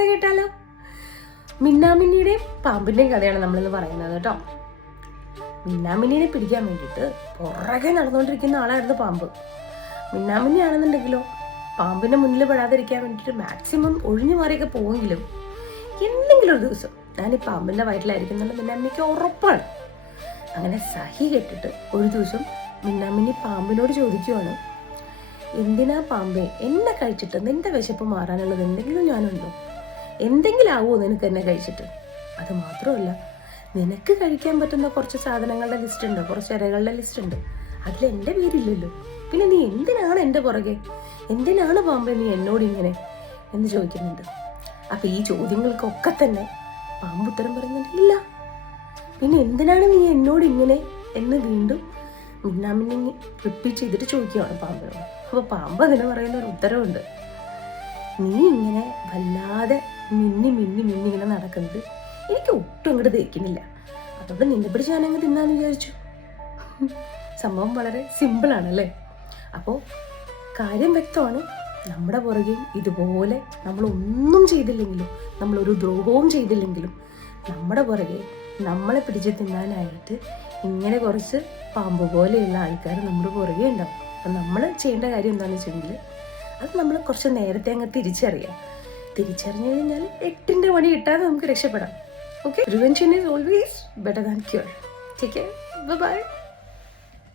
കഥ കേട്ടാലോ? മിന്നാമിന്നിയുടെയും പാമ്പിന്റെയും കഥയാണ് നമ്മളിന്ന് പറയുന്നത് കേട്ടോ. മിന്നാമിന്നിനെ പിടിക്കാൻ വേണ്ടിയിട്ട് പുറകെ നടന്നുകൊണ്ടിരിക്കുന്ന ആളായിരുന്നു പാമ്പ്. മിന്നാമിന്നി ആണെന്നുണ്ടെങ്കിലോ പാമ്പിന്റെ മുന്നിൽ പെടാതിരിക്കാൻ വേണ്ടിയിട്ട് മാക്സിമം ഒഴിഞ്ഞു മാറിയൊക്കെ പോവെങ്കിലും എന്തെങ്കിലും ഒരു ദിവസം ഞാൻ ഈ പാമ്പിന്റെ വയറ്റിലായിരിക്കുന്നുണ്ട് മിന്നാമിനിക്ക് ഉറപ്പാണ്. അങ്ങനെ സഹി കെട്ടിട്ട് ഒരു ദിവസം മിന്നാമിന്നി പാമ്പിനോട് ചോദിക്കുവാണ് എന്തിനാ പാമ്പേ എന്നെ കഴിച്ചിട്ട് നിന്റെ വിശപ്പ് മാറാനുള്ളത് എന്തെങ്കിലും ഞാനുണ്ടോ? എന്തെങ്കിലും ആവുമോ നിനക്ക് എന്നെ കഴിച്ചിട്ട്. അത് മാത്രമല്ല നിനക്ക് കഴിക്കാൻ പറ്റുന്ന കുറച്ച് സാധനങ്ങളുടെ ലിസ്റ്റ് ഉണ്ട് കുറച്ച് ഇരകളുടെ ലിസ്റ്റ് ഉണ്ട്. അതിൽ എന്റെ പേരില്ലല്ലോ. പിന്നെ നീ എന്തിനാണ് എന്റെ പുറകെ? എന്തിനാണ് പാമ്പേ നീ എന്നോട് ഇങ്ങനെ എന്ന് ചോദിക്കുന്നുണ്ട്. അപ്പൊ ഈ ചോദ്യങ്ങൾക്കൊക്കെ തന്നെ പാമ്പ് ഉത്തരം പറയുന്നുണ്ട് ഇല്ല പിന്നെ എന്തിനാണ് നീ എന്നോട് ഇങ്ങനെ എന്ന് വീണ്ടും മിന്നാമിന്നി റിപ്പീറ്റ് ചെയ്തിട്ട് ചോദിക്കുകയാണ് പാമ്പിനോട്. അപ്പൊ പാമ്പ് അതിന് പറയുന്ന ഒരു ഉത്തരവുണ്ട്. നീ ഇങ്ങനെ വല്ലാതെ മിന്നി മിന്നി മിന്നി ഇങ്ങനെ നടക്കുന്നത്. എനിക്ക് ഒട്ടും ഇങ്ങോട്ട് തേക്കുന്നില്ല അതോടെ നിന്നെ പിടിച്ച് ഞാനങ്ങ് തിന്നാന്ന് വിചാരിച്ചു. സംഭവം വളരെ സിമ്പിൾ ആണല്ലേ? അപ്പോൾ കാര്യം വ്യക്തമാണ്. നമ്മുടെ പുറകെ ഇതുപോലെ നമ്മൾ ഒന്നും ചെയ്തില്ലെങ്കിലും നമ്മളൊരു ദ്രോഹവും ചെയ്തില്ലെങ്കിലും നമ്മുടെ പുറകെ നമ്മളെ പിടിച്ച് തിന്നാനായിട്ട് ഇങ്ങനെ കുറച്ച് പാമ്പ് പോലെയുള്ള ആൾക്കാർ നമ്മുടെ പുറകെ ഉണ്ടാവും. അപ്പം നമ്മൾ ചെയ്യേണ്ട കാര്യം എന്താണെന്ന് വെച്ചിട്ടുണ്ടെങ്കിൽ അത് നമ്മൾ കുറച്ച് നേരത്തെ അങ്ങ് തിരിച്ചറിയാം. തിരിച്ചറിഞ്ഞു കഴിഞ്ഞാൽ എട്ടിന്റെ പണി കിട്ടാതെ നമുക്ക് രക്ഷപ്പെടാം. Okay prevention is always better than cure take care bye